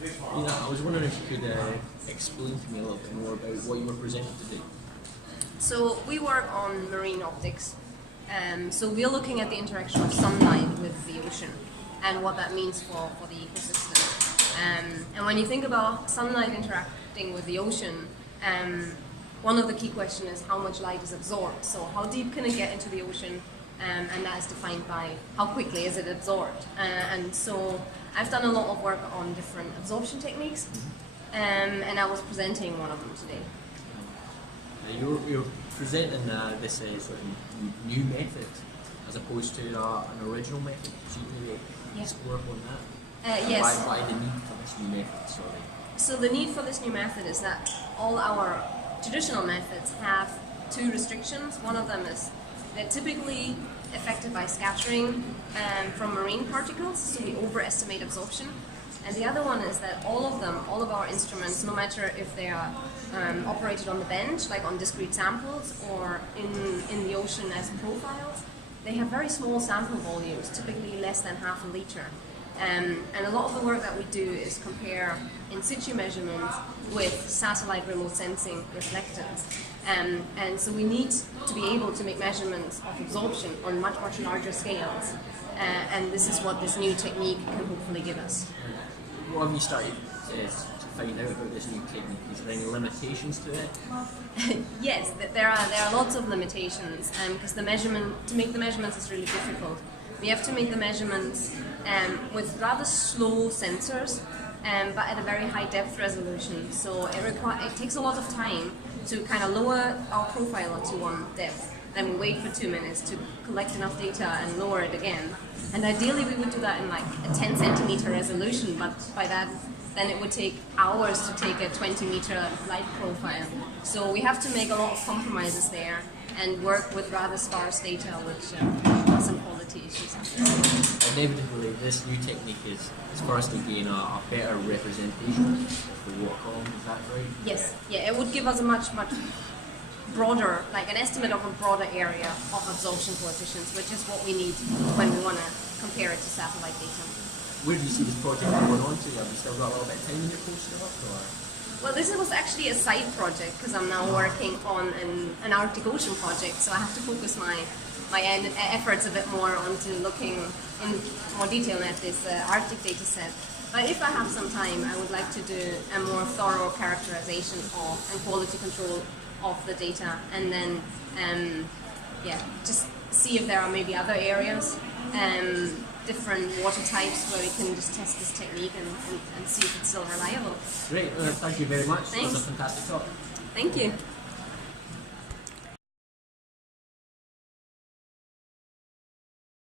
Ina, I was wondering if you could explain to me a little bit more about what you were presenting today. So we work on marine optics. So we're looking at the interaction of sunlight with the ocean and what that means for the ecosystem. And when you think about sunlight interacting with the ocean, one of the key questions is how much light is absorbed. So how deep can it get into the ocean? And that is defined by how quickly is it absorbed. And so I've done a lot of work on different absorption techniques, and I was presenting one of them today. You're presenting this sort of new method as opposed to an original method. So you can maybe explore upon that? Yes. Why the need for this new method? Sorry. So the need for this new method is that all our traditional methods have two restrictions. One of them is they're typically affected by scattering from marine particles, so we overestimate absorption. And the other one is that all of our instruments, no matter if they are operated on the bench, like on discrete samples, or in the ocean as profiles, they have very small sample volumes, typically less than half a liter. And a lot of the work that we do is compare in situ measurements with satellite remote sensing reflectors. And so we need to be able to make measurements of absorption on much, much larger scales. And this is what this new technique can hopefully give us. What have you started to find out about this new technique? Is there any limitations to it? Yes, there are lots of limitations because to make the measurements is really difficult. We have to make the measurements with rather slow sensors, but at a very high depth resolution. So it takes a lot of time to kind of lower our profiler to one depth. Then we wait for 2 minutes to collect enough data and lower it again. And ideally we would do that in like a 10 centimeter resolution, but by that then it would take hours to take a 20 meter light profile. So we have to make a lot of compromises there and work with rather sparse data, which has some quality issues. Inevitably, this new technique is for us to gain a better representation of the water column, is that right? Yes, yeah, it would give us a much broader, like an estimate of a broader area of absorption coefficients, which is what we need when we want to compare it to satellite data. Where do you see this project going on to? Have you still got a little bit of time in your poster up? Or? Well, this was actually a side project because I'm now working on an Arctic Ocean project, so I have to focus my efforts a bit more onto looking in more detail at this Arctic data set. But if I have some time, I would like to do a more thorough characterization of and quality control of the data, and then just see if there are maybe other areas, different water types where we can just test this technique and see if it's still reliable. Great, thank you very much. Thanks. That was a fantastic talk. Thank you.